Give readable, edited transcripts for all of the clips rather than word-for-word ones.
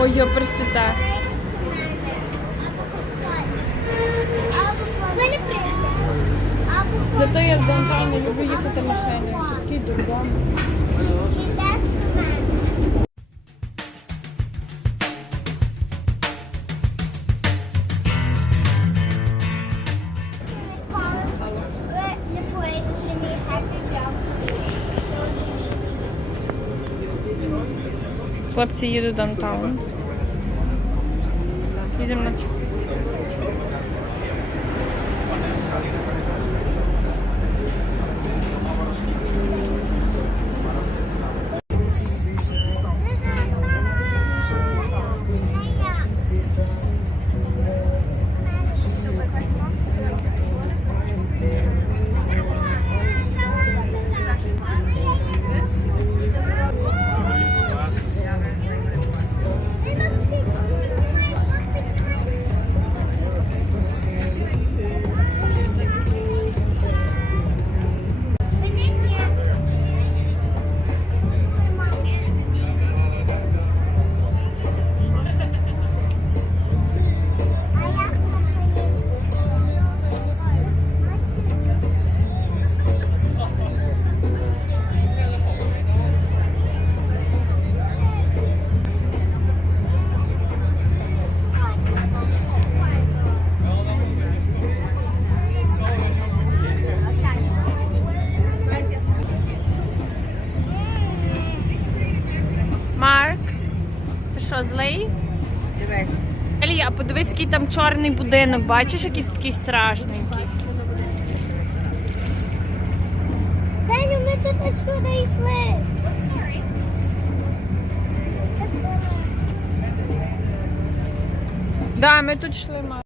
Ой, я присіте. Зато я в Даунтауні люблю їхати машиною. Такий дурдом. Хлопці їдуть в Даунтаун. Їдемо на... Марк, ти що, злий? Дивись. Елія, подивись, який там чорний будинок. Бачиш, якийсь такий страшненький. Даню, ми тут отсюда йшли. Да, ми тут йшли, Марк.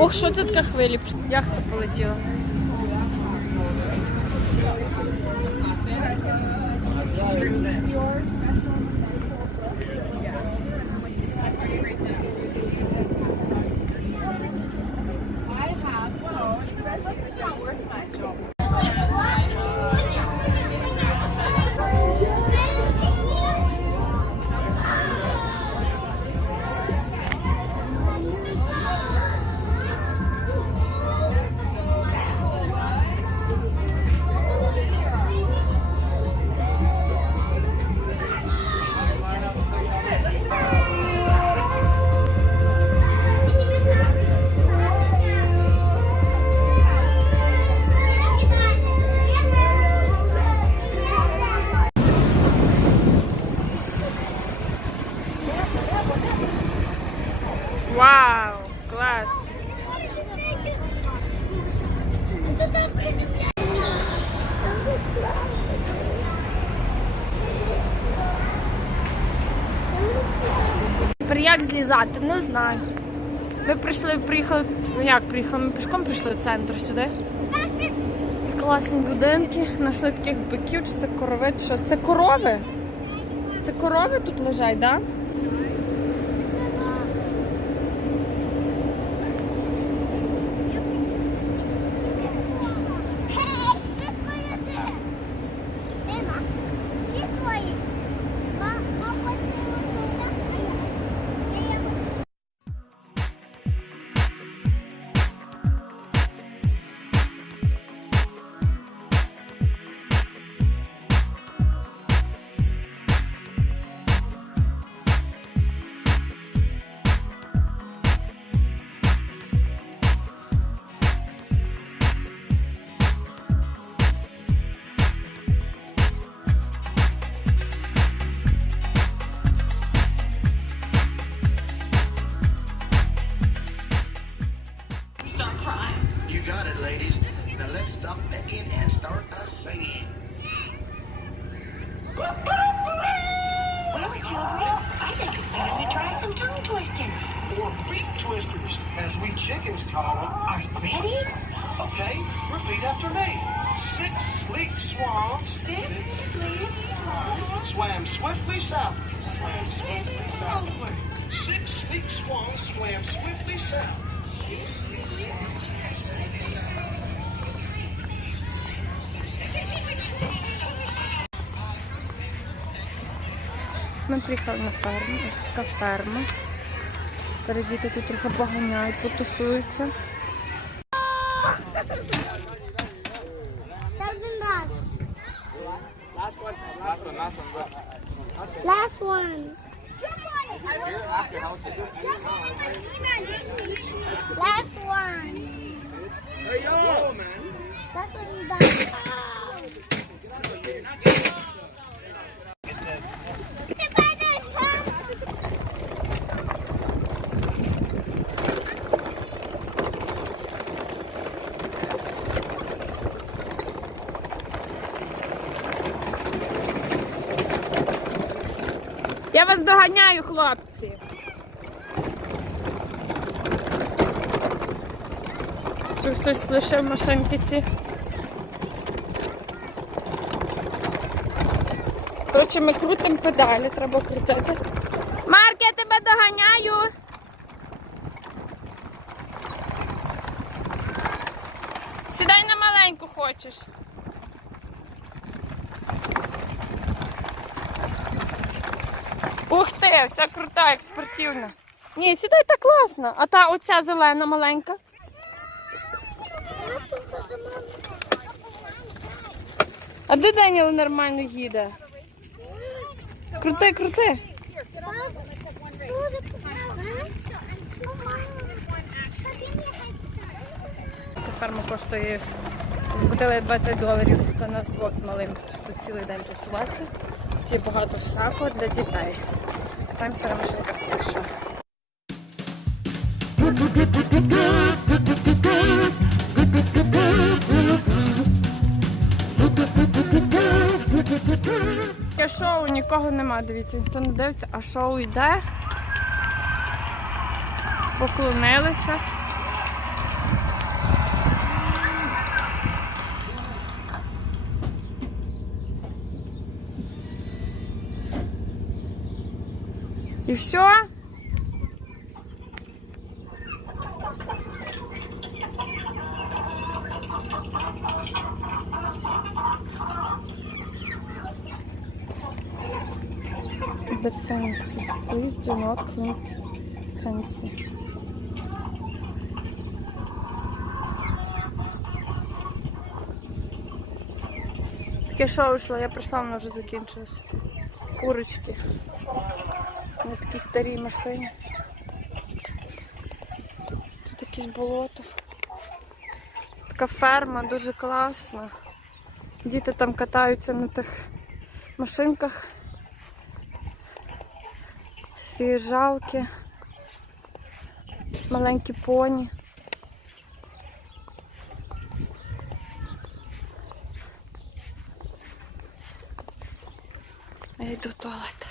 Ох, що це така хвилі? Яхта полетіла. Вау, клас! Тепер як злізати? Не знаю. Ми приїхали, ну як приїхали? Ми пішком прийшли в центр сюди. Такі класні будинки, знайшли таких биків, чи це корови, чи що? Це корови? Це корови тут лежать, так? Да? some tongue twisters. Or beak twisters, as we chickens call them. Are you ready? Okay, repeat after me. 6 sleek swans. 6 sleek swans Swam swiftly southward. swam swiftly southward. 6 sleek swans swam swiftly south. Ми приїхали на ферму, ось така ферма. Перед діти тут трохи поганяють, потусуються. Last one. Last one. Hey, yo, man. Last one done. Я вас доганяю, хлопці. Тут хтось лишив машинки ці. Коротше, ми крутимо педалі, треба крутити. Марк, я тебе доганяю. Сідай на маленьку хочеш. Ух ти, ця крута, як спортивна. Ні, сідай так класно. А та оця зелена маленька. А де Деніел нормально їде? Крути, крути. Ця ферма коштує з бутилею $20 за нас двох з малим, щоб тут цілий день тусуватися. Тут є багато всякого для дітей. Катаємося на машинках пішов. Таке шоу, нікого нема, дивіться, ніхто не дивиться, а шоу йде. Поклонилися. І все? The fancy. Please do not clean fancy. Таке шоу йшло, я прийшла, воно вже закінчилося. Курочки. На такій старій машині. Тут якесь болото. Така ферма, дуже класна. Діти там катаються на тих машинках. З'їжджалки. Маленькі поні. Я йду в туалет.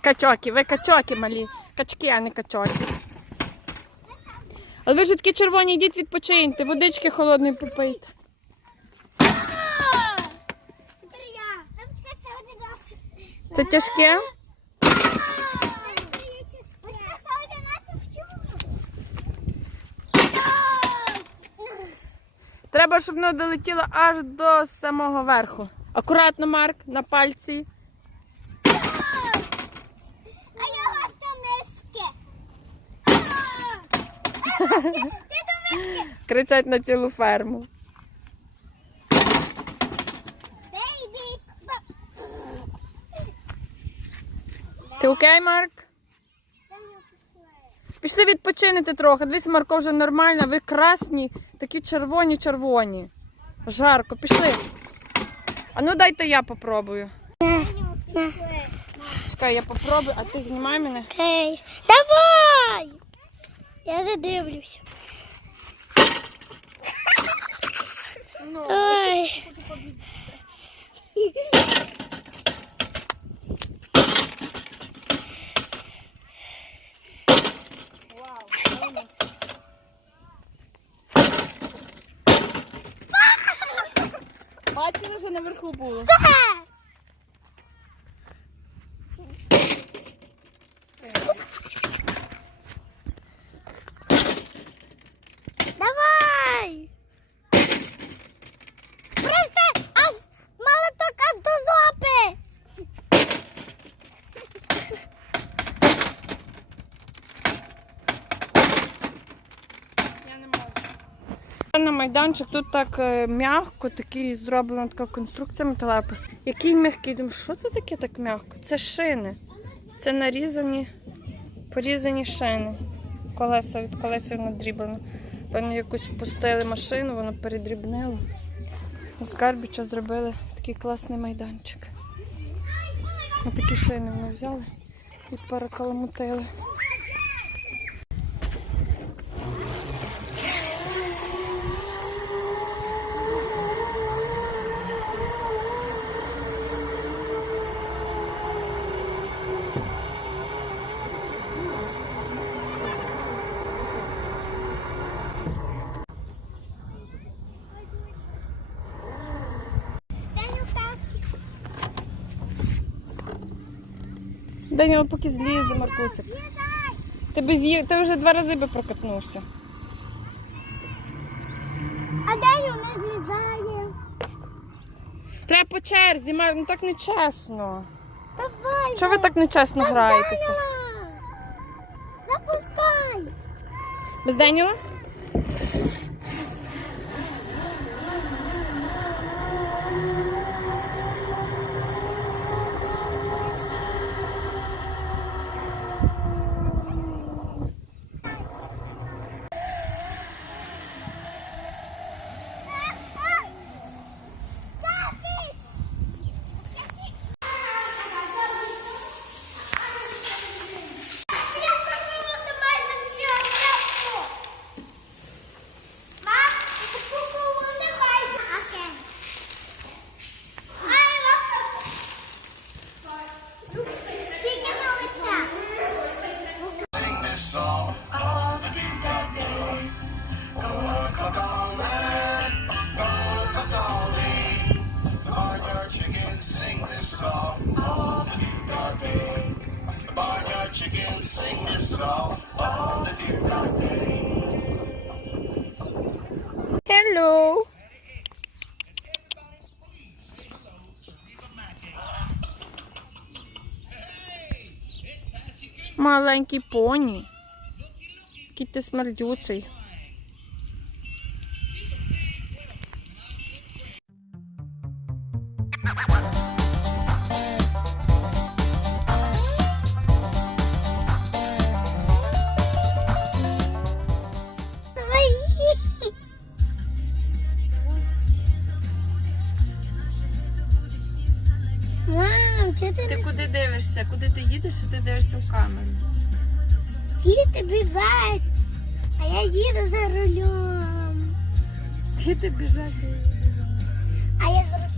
Качоки, ви качоки малі. Качки, а не качоки. Але ви ж такі червоні, йдіть відпочиньте, водички холодної попийте. Це тяжке? Треба, щоб воно долетіло аж до самого верху. Акуратно, Марк, на пальці. Кричать на цілу ферму. Ти окей, Марк? Пішли відпочинити трохи. Дивись, Марко вже нормально, ви красні, такі червоні-червоні. Жарко, пішли. А ну дайте я попробую. Чекай, я попробую, а ти знімай мене. Окей. Давай! Я задивлюсь. Ну, Ой. Бачила, що наверху було. Давай! Просто молоток аж до зопи! Я не можу. На майданчик тут так м'яко, такий зроблена така конструкція металева. Який м'який, думаю, що це таке так м'яко? Це шини. Це нарізані, порізані шини. Колеса від колесів надріблено. Певно, якусь пустили машину, воно передрібнило. З Гарбіча зробили такий класний майданчик. Ось такі шини ми взяли і перекаламутили. Даня, поки злізе, Маркусик. Ти вже 2 рази би прокатнувся. А Деню не злізає. Треба по черзі, Мар, ну так нечесно. Давай. Чого ви так нечесно граєтеся? Даня! Запускай. Без Деніла? Sing this song on the doo-dah day. Go cluck on that, go cluck on lee. The barnyard chickens sing this song on the doo-dah day. The barnyard chickens sing this song on the doo-dah day. Hello! Маленький поні. Який ти смердючий. Мам, чого ти Ти куди дивишся? Куди ти їдеш, чи ти дивишся в камеру? діти біжать, а я їду за рулем. Діти біжать. А я зараз